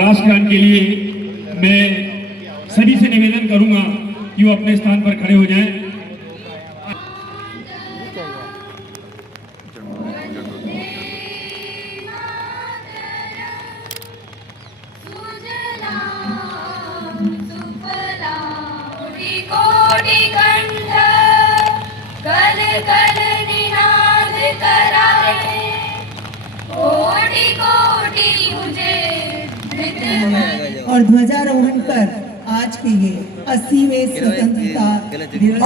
राष्ट्रगान के लिए मैं सभी से निवेदन करूंगा कि वो अपने स्थान पर खड़े हो जाएं। और ध्वजारोहण कर आज के ये 80वें स्वतंत्रता दिवस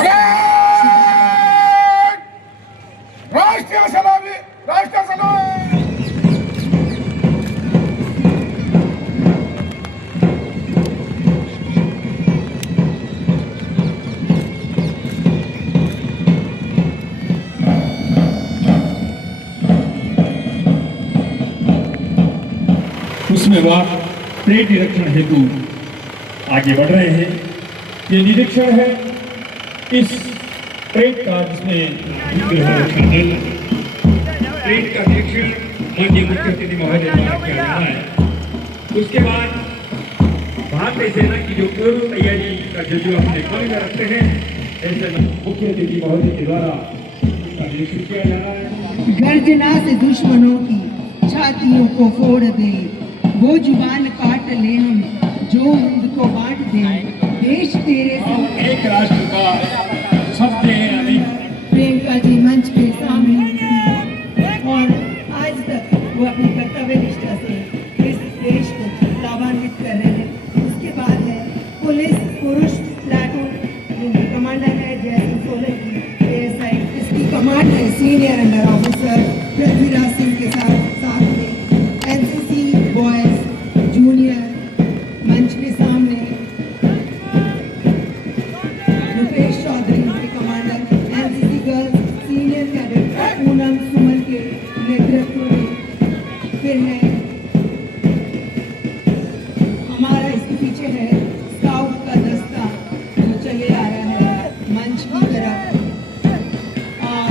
राष्ट्रीय सलामी, राष्ट्रीय सलामी। उसमें वह परेड निरीक्षण हेतु आगे बढ़ रहे हैं। ये निरीक्षण है इस परेड का, जिसमें परेड का निरीक्षण माननीय मुख्य अतिथि महोदय द्वारा किया जा रहा है। उसके बाद भारतीय सेना की जो पूर्व तैयारी का जो अपने कॉलेज में रखते हैं, ऐसे मुख्य अतिथि महोदय के द्वारा उसका निरीक्षण किया जा रहा है। गर्जना से दुश्मनों की छातियों को फोड़ दे, वो जुबान काट ले हम जो उनको बांट दे, देश तेरे से एक राष्ट्र का शब्द है। प्रियंका जी मंच पे सामने और आज तक वो अपनी कर्तव्य निष्ठा से इस देश को लाभान्वित कर रहे हैं। उसके बाद है पुलिस पुरुष प्लाटून, जिनके कमांडर है जयसिंह सोलंकी ASI। इसकी कमांड है senior under officer Prithviraj Singh के साथ में NCC बॉयज जूनियर मंच के सामने रुपेश चौधरी के commander, NCC girls senior cadet Poonam Suman के नेतृत्व में। फिर है हमारा इसके पीछे है स्काउट का दस्ता जो चले आ रहा है मंच की तरफ, और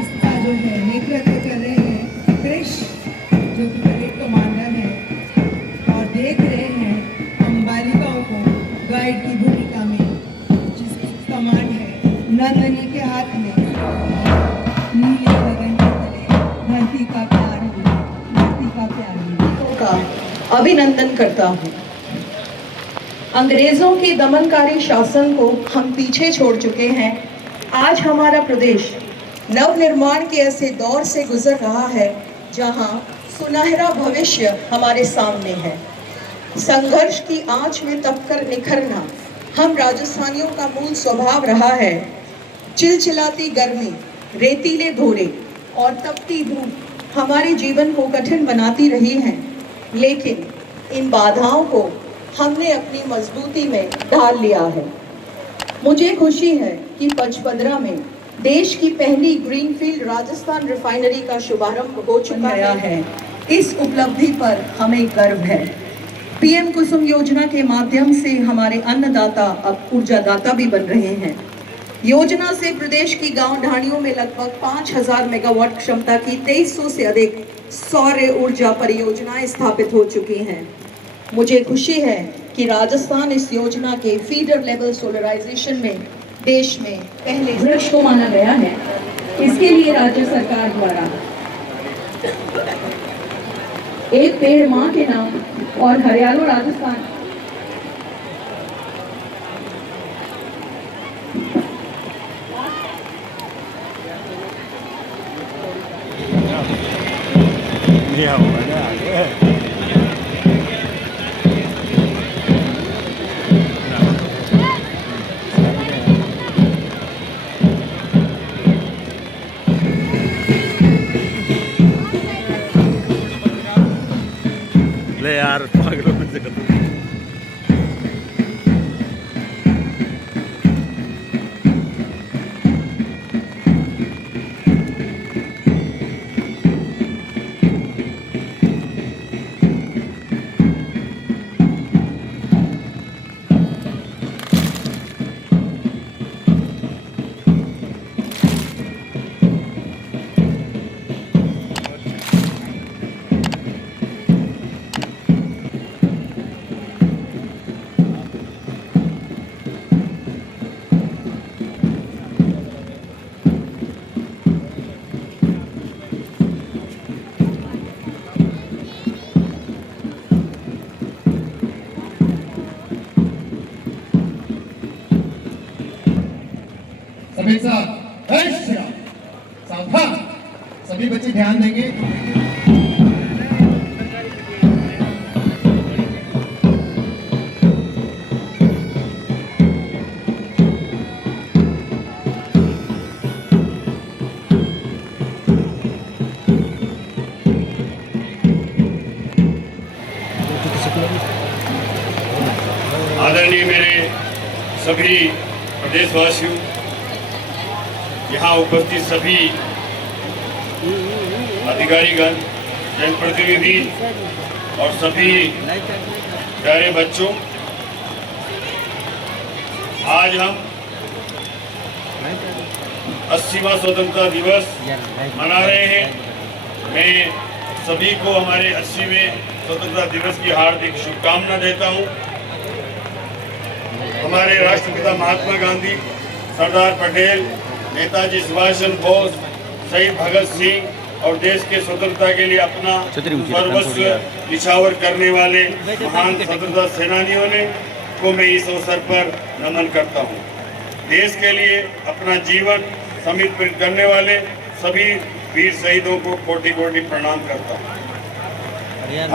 इसका जो है नेतृत्व कर रहे हैं क्रिश जो कि परेड कमांडर है, और देख रहे हैं हम बालिकाओं को गाइड की भूमिका में, जिसकी कमांड है नंदनी के हाथ में। नीले गगन के तले धरती का प्यार हो, धरती का प्यार हो का अभिनंदन करता हूँ। अंग्रेजों के दमनकारी शासन को हम पीछे छोड़ चुके हैं। आज हमारा प्रदेश नवनिर्माण के ऐसे दौर से गुजर रहा है जहाँ सुनहरा भविष्य हमारे सामने है। संघर्ष की आंच में तपकर निखरना हम राजस्थानियों का मूल स्वभाव रहा है। चिलचिलाती गर्मी, रेतीले भोरे और तपती धूप हमारे जीवन को कठिन बनाती रही हैं, लेकिन इन बाधाओं को हमने अपनी मजबूती में ढाल लिया है। मुझे खुशी है कि पचपदरा में देश की पहली ग्रीनफील्ड राजस्थान रिफाइनरी का शुभारंभ हो चुका है। इस उपलब्धि पर हमें गर्व है। PM कुसुम योजना के माध्यम से हमारे अन्नदाता अब ऊर्जादाता भी बन रहे हैं। योजना से प्रदेश की गांव ढाणियों में लगभग 5000 मेगावाट क्षमता की 2300 से अधिक सौर ऊर्जा परियोजनाएं स्थापित हो चुकी हैं। मुझे खुशी है कि राजस्थान इस योजना के फीडर लेवल सोलराइजेशन में देश में पहले वृक्ष को माना गया है। इसके लिए राज्य सरकार द्वारा एक पेड़ मां के नाम और हरियाणा राजस्थान ले यार पागलों में से कर सभी साथ जय श्री राम। सावधान, सभी बच्चे ध्यान देंगे। आदरणीय मेरे सभी प्रदेशवासियों, यहाँ उपस्थित सभी अधिकारीगण, जनप्रतिनिधि और सभी प्यारे बच्चों, आज हम 80वां स्वतंत्रता दिवस मना रहे हैं। मैं सभी को हमारे 80वें स्वतंत्रता दिवस की हार्दिक शुभकामना देता हूँ। हमारे राष्ट्रपिता महात्मा गांधी, सरदार पटेल, नेताजी सुभाष चंद्र बोस, शहीद भगत सिंह और देश के स्वतंत्रता के लिए अपना सर्वस्व निछावर करने वाले महान स्वतंत्रता सेनानियों ने को मैं इस अवसर पर नमन करता हूँ। देश के लिए अपना जीवन समर्पित करने वाले सभी वीर शहीदों को कोटि कोटि प्रणाम करता हूँ।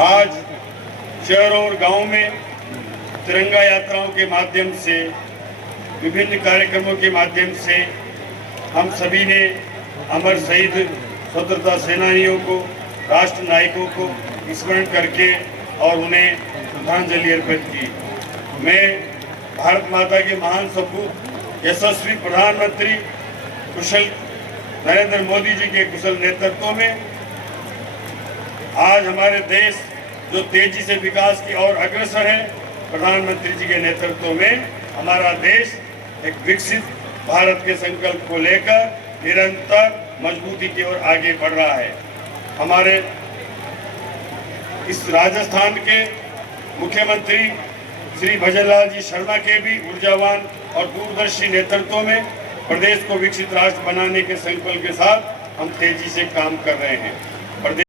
आज शहरों और गाँव में तिरंगा यात्राओं के माध्यम से, विभिन्न कार्यक्रमों के माध्यम से हम सभी ने अमर शहीद स्वतंत्रता सेनानियों को, राष्ट्र नायकों को स्मरण करके और उन्हें श्रद्धांजलि अर्पित की। मैं भारत माता के महान सपूत यशस्वी प्रधानमंत्री कुशल नरेंद्र मोदी जी के कुशल नेतृत्व में आज हमारे देश जो तेजी से विकास की ओर अग्रसर है, प्रधानमंत्री जी के नेतृत्व में हमारा देश एक विकसित भारत के संकल्प को लेकर निरंतर मजबूती की ओर आगे बढ़ रहा है। हमारे इस राजस्थान के मुख्यमंत्री श्री भजनलाल जी शर्मा के भी ऊर्जावान और दूरदर्शी नेतृत्व में प्रदेश को विकसित राष्ट्र बनाने के संकल्प के साथ हम तेजी से काम कर रहे हैं। प्रदेश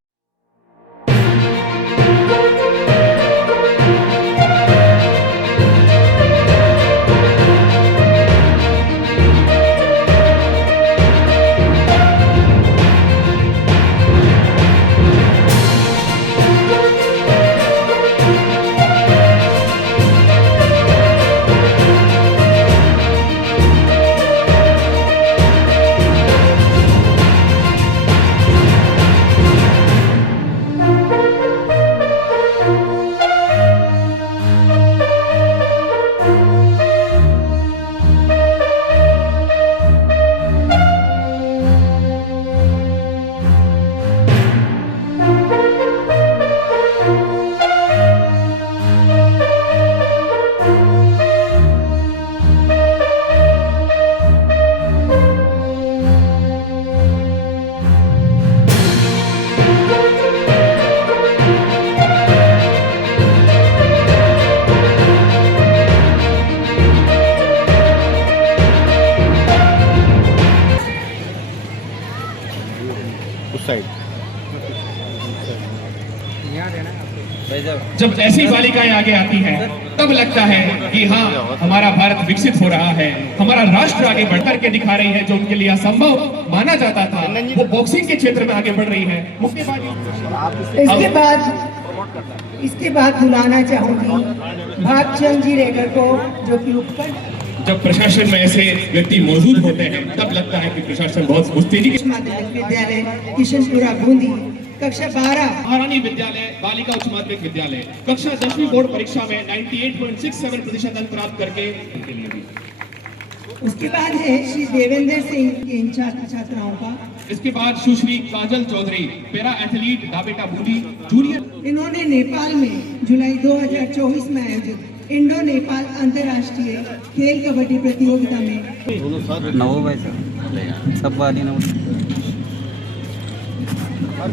उस साइड। जब ऐसी बालिकाएं आगे आती हैं तब लगता है कि हाँ, हमारा भारत विकसित हो रहा है, हमारा राष्ट्र आगे बढ़कर के दिखा रही है। जो उनके लिए असंभव माना जाता था वो बॉक्सिंग के क्षेत्र में आगे बढ़ रही है। मुक्केबाजी। इसके बाद बुलाना चाहूंगी भागचंद जी रेगर को, जो कि उपखंड। जब प्रशासन में ऐसे व्यक्ति मौजूद होते हैं तब लगता है कि प्रशासन बहुत तेजी के। माध्यमिक विद्यालय किशनपुरा बूंदी, कक्षा 12। महारानी विद्यालय बालिका उच्च माध्यमिक विद्यालय कक्षा 10वीं बोर्ड परीक्षा में 98.67% अंक प्राप्त करके उनके लिए भी। उसके बाद है श्री देवेंद्र सिंह के इन छात्र छात्राओं का। इसके बाद सुश्री काजल चौधरी, पैरा एथलीट डाबेटा बूंदी जूनियर। इन्होंने नेपाल में जुलाई 2024 में आयोजित इंडो नेपाल अंतर्राष्ट्रीय खेल कबड्डी प्रतियोगिता में सब वाली ना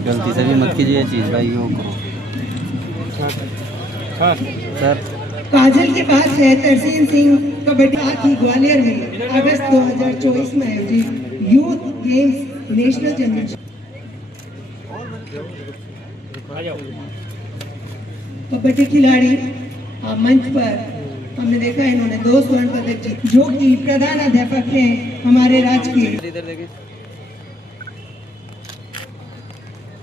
गलती से भी मत कीजिए चीज भाई वो सर। काजल के बाद है तरसीम सिंह कबड्डी। साथ ही ग्वालियर में अगस्त 2024 में आयोजित youth games national championship kabaddi खिलाड़ी मंच पर हमने देखा है इन्होंने 2 स्वर्ण पदक जीते, जो कि प्रधान अध्यापक हैं हमारे राज्य के। इधर देखिए।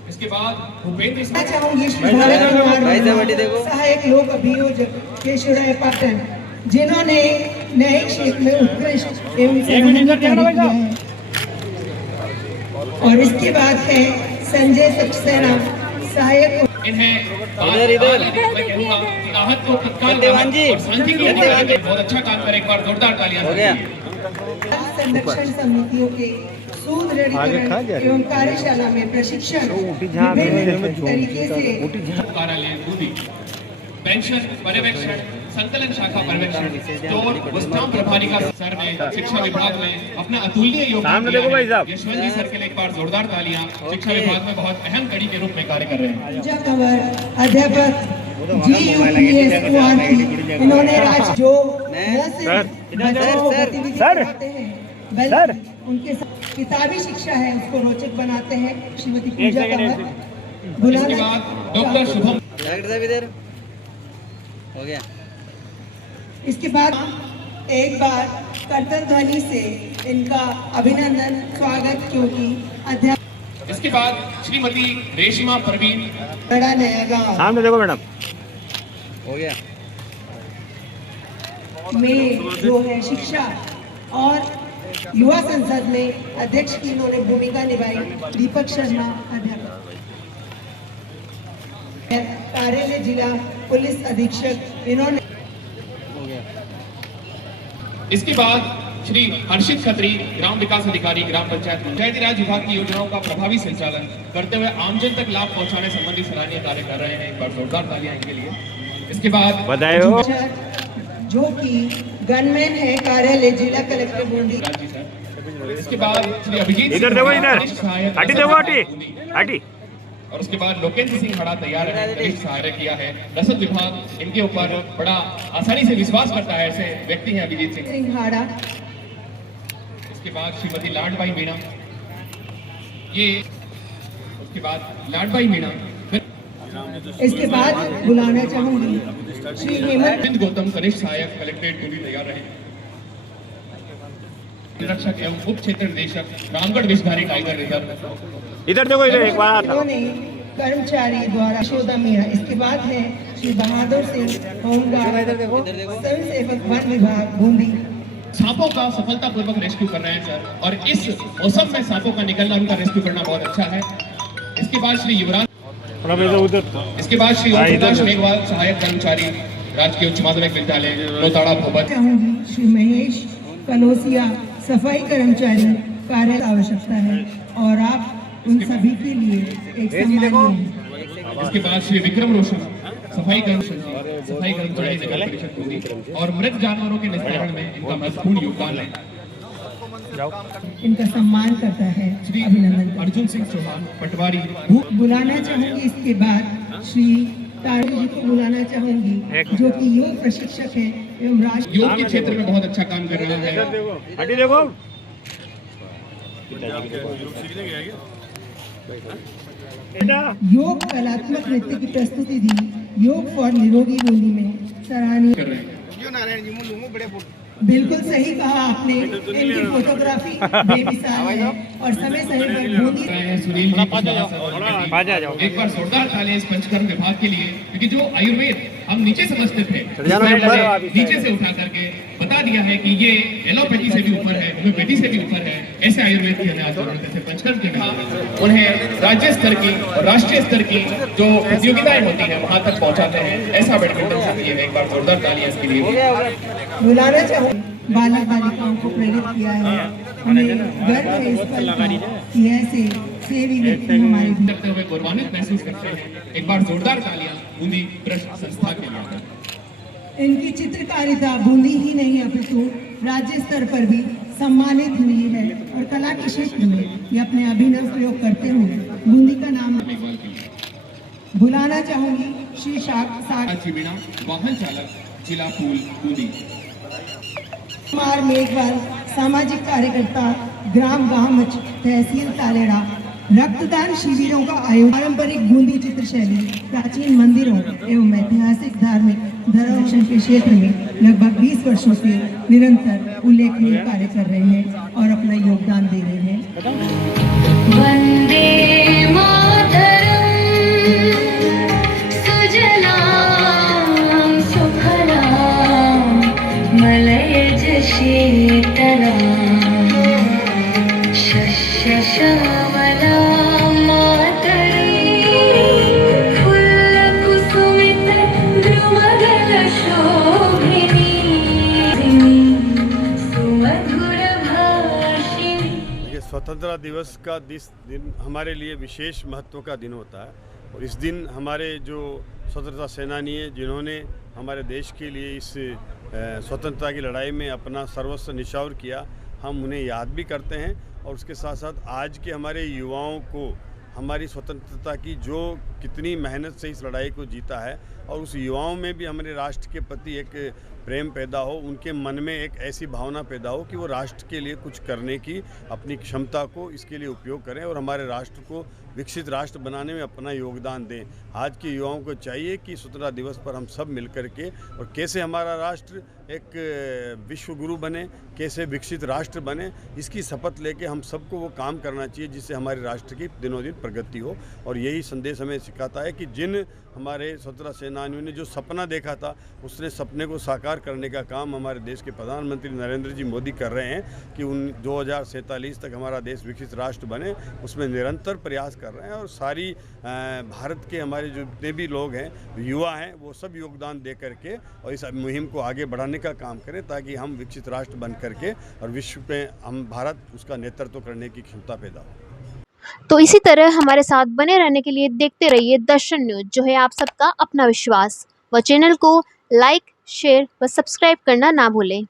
इसके बाद भूपेंद्र मैं चाहूंगी श्री भरत कुमार भाई साहब, वर्मा, देखो। सहायक लोक अभियोजक केशवराय पाटन, जिन्होंने न्यायिक क्षेत्र में उत्कृष्ट एवं सराहनीय कार्य किया है। और इसके बाद है संजय सक्सेना, सहायक। इन्हें इधर। मैं कहूँगा कि आहत को तत्काल देवान जी। और शांति की देवान जी। बहुत अच्छा काम करे, एक बार जोरदार तालियां हो गया। संरक्षण समितियों के सुदृढ़ीकरण एवं कार्यशाला में प्रशिक्षण विभिन्न तरीके से कार्यालय बूंदी, पेंशन पर्यवेक्षण, संकलन शाखा पर्यवेक्षण, स्टोर व स्टाम्प प्रभारी का सर ने शिक्षा विभाग में अपना अतुलनीय योगदान दिया है। यशवंत जी सर के लिए एक बार जोरदार तालियां। शिक्षा विभाग में बहुत अहम कड़ी के रूप में कार्य कर रहे हैं। कंवर अध्यापक GUPS कुमार थी। इन्होंने राज्य जो न सिर्फ बच्चों को गतिविधि कराते हैं, बल्कि उनके साथ किताबी शिक्षा है उसको रोचक बनाते हैं। श्रीमती पूजा कंवर। इसके बाद डॉक्टर शुभम। डॉक्टर साहब इधर। हो गया। इसके बाद एक बार करतल ध्वनि से इनका अभिनंदन स्वागत, क्योंकि अध्यापक। इसके बाद श्रीमती रेशमा प्रवीण। बड़ा नया गाँव सामने देखो मैडम। हो गया। में जो है शिक्षा और युवा संसद में अध्यक्ष की इन्होंने भूमिका निभाई। दीपक शर्मा अध्यापक, कार्यालय जिला पुलिस अधीक्षक, इन्होंने। इसके बाद श्री हर्षित खत्री, ग्राम विकास अधिकारी, ग्राम पंचायत पंचायती राज विभाग की योजनाओं का प्रभावी संचालन करते हुए आमजन तक लाभ पहुंचाने संबंधी सराहनीय कार्य कर रहे हैं। एक बार जोरदार तालियां इनके लिए। इसके बाद बधाई हो। जो कि गनमैन है, कार्यालय जिला कलेक्टर बूंदी। राजी सर। इसके बाद श्री अभिजीत इधर देखो, इधर हटी देखो, हटी हटी। और उसके बाद लोकेंद्र सिंह हड़ा तैयार है, कनिष्ठ सहायक किया है। रसद विभाग इनके ऊपर बड़ा आसानी से विश्वास करता है, ऐसे व्यक्ति हैं अभिजीत सिंह। सिंघाड़ा। इसके बाद श्रीमती लाडबाई मीणा, ये उसके बाद लाडबाई मीणा। इसके बाद बुलाना चाहूंगी श्री हेमंत गौतम, कनिष्ठ सहायक कलेक्ट्रेट को भी तैयार रहे। निरीक्षक एवं उप क्षेत्र निदेशक, रामगढ़ विषधारी टाइगर रिजर्व। इधर देखो, इधर एक बार आता। इन्होंने कर्मचारी द्वारा यशोदा मीणा। इसके बाद है श्री बहादुर सिंह, होमगार्ड, स्वयं सेवक, वन विभाग बूंदी। सांपों का सफलतापूर्वक रेस्क्यू कर रहे हैं सर, और इस मौसम में सांपों का निकलना, उनका रेस्क्यू करना बहुत अच्छा है। इसके बाद श्री युवराज। इसके बाद श्री ओम प्रकाश मेघवाल, सहायक कर्मचारी, राजकीय उच्च माध्यमिक विद्यालय लोताड़ा भोपाल। चाहूंगी श्री महेश कलोसिया, सफाई कर्मचारी, कार्य आवश्यकता है और आप उन सभी के लिए एक सम्मान हैं। इसके बाद श्री विक्रम रोशन, सफाई कर्मचारी नगर परिषद बूंदी, और मृत जानवरों के निस्तारण में इनका महत्वपूर्ण योगदान है। इनका सम्मान करता है। श्री अभिनंदन। अर्जुन सिंह चौहान, पटवारी। बुलाना चाहूंगी इसके बाद श्री तारू जी को बुलाना चाहूंगी, जो कि योग प्रशिक्षक है एवं राष्ट्र योग के क्षेत्र में बहुत अच्छा काम कर रहा है। हटी देखो। योग कलात्मक नृत्य की प्रस्तुति दी। योग फॉर निरोगी बूंदी में सराहनीय। कर रहे हैं। बिल्कुल सही कहा आपने। इनकी फोटोग्राफी बेमिसाल है और समय पर बूंदी। सुनील जी, एक बार जोरदार तालियां इस पंचकर्म विभाग के लिए, क्योंकि जो आयुर्वेद हम नीचे समझते थे, नीचे से उठा करके बता दिया है कि ये एलोपैथी से भी ऊपर है, होम्योपैथी से भी ऊपर है। ऐसे आयुर्वेद की हमें आज जरूरत है। पंचकर्म के विभाग उन्हें राज्य स्तर की और राष्ट्रीय स्तर की जो प्रतियोगिताएं होती हैं वहां तक पहुंचाते हैं। ऐसा बैडमिंटन से एक बार जोरदार तालियां इसके लिए। बुलाना चाहूँ बालक बालिकाओं को प्रेरित किया है। हमें गर्व है इस पल का कि ऐसे सेवी व्यक्ति हमारे बीच करते हुए गौरवान्वित महसूस करते हैं। एक बार जोरदार तालियां बूंदी ट्रस्ट संस्था के लिए। इनकी चित्रकारिता बूंदी ही नहीं अपितु राज्य स्तर पर भी सम्मानित हुई है और कला के क्षेत्र में ये अपने अभिनव प्रयोग करते हुए बूंदी का नाम। बुलाना चाहूंगी श्री मीणा, वाहन चालक, जिला पूल बूंदी। कुमार मेघवाल, सामाजिक कार्यकर्ता, ग्राम गामच, तहसील तालेड़ा। रक्तदान शिविरों का आयोजन, पारंपरिक बूंदी चित्रशैली, प्राचीन मंदिरों एवं ऐतिहासिक धार्मिक संरक्षण के क्षेत्र में लगभग 20 वर्षों से निरंतर उल्लेखनीय कार्य कर रहे हैं और अपना योगदान दे रहे हैं। वंदे मातरम सुजलां सुफलां मलयज शीतलां शस्य श्यामलां मातरी फुल्लकुसुमित द्रुमदल शोभिनी सुमधुर भाषिणी। देखिए, स्वतंत्रता दिवस का दिन हमारे लिए विशेष महत्व का दिन होता है और इस दिन हमारे जो स्वतंत्रता सेनानी हैं जिन्होंने हमारे देश के लिए इस स्वतंत्रता की लड़ाई में अपना सर्वस्व निछावर किया, हम उन्हें याद भी करते हैं और उसके साथ साथ आज के हमारे युवाओं को हमारी स्वतंत्रता की जो कितनी मेहनत से इस लड़ाई को जीता है और उस युवाओं में भी हमारे राष्ट्र के प्रति एक प्रेम पैदा हो, उनके मन में एक ऐसी भावना पैदा हो कि वो राष्ट्र के लिए कुछ करने की अपनी क्षमता को इसके लिए उपयोग करें और हमारे राष्ट्र को विकसित राष्ट्र बनाने में अपना योगदान दें। आज के युवाओं को चाहिए कि स्वतंत्रता दिवस पर हम सब मिलकर के और कैसे हमारा राष्ट्र एक विश्व गुरु बने, कैसे विकसित राष्ट्र बने, इसकी शपथ लेके हम सबको वो काम करना चाहिए जिससे हमारे राष्ट्र की दिनों दिन प्रगति हो। और यही संदेश हमें सिखाता है कि जिन हमारे स्वतंत्रता सेनानियों ने जो सपना देखा था उसने सपने को साकार करने का काम हमारे देश के प्रधानमंत्री नरेंद्र जी मोदी कर रहे हैं कि 2047 तक हमारा देश विकसित राष्ट्र बने, उसमें निरंतर प्रयास कर रहे हैं और सारी भारत के हमारे जो जितने भी लोग हैं, युवा हैं, वो सब योगदान दे करके और इस मुहिम को आगे बढ़ाने का काम करें ताकि हम विकसित राष्ट्र बन करके और विश्व में हम भारत उसका नेतृत्व करने की क्षमता पैदा हो। तो इसी तरह हमारे साथ बने रहने के लिए देखते रहिए दर्शन न्यूज, जो है आप सबका अपना विश्वास। व चैनल को लाइक, शेयर व सब्सक्राइब करना ना भूलें।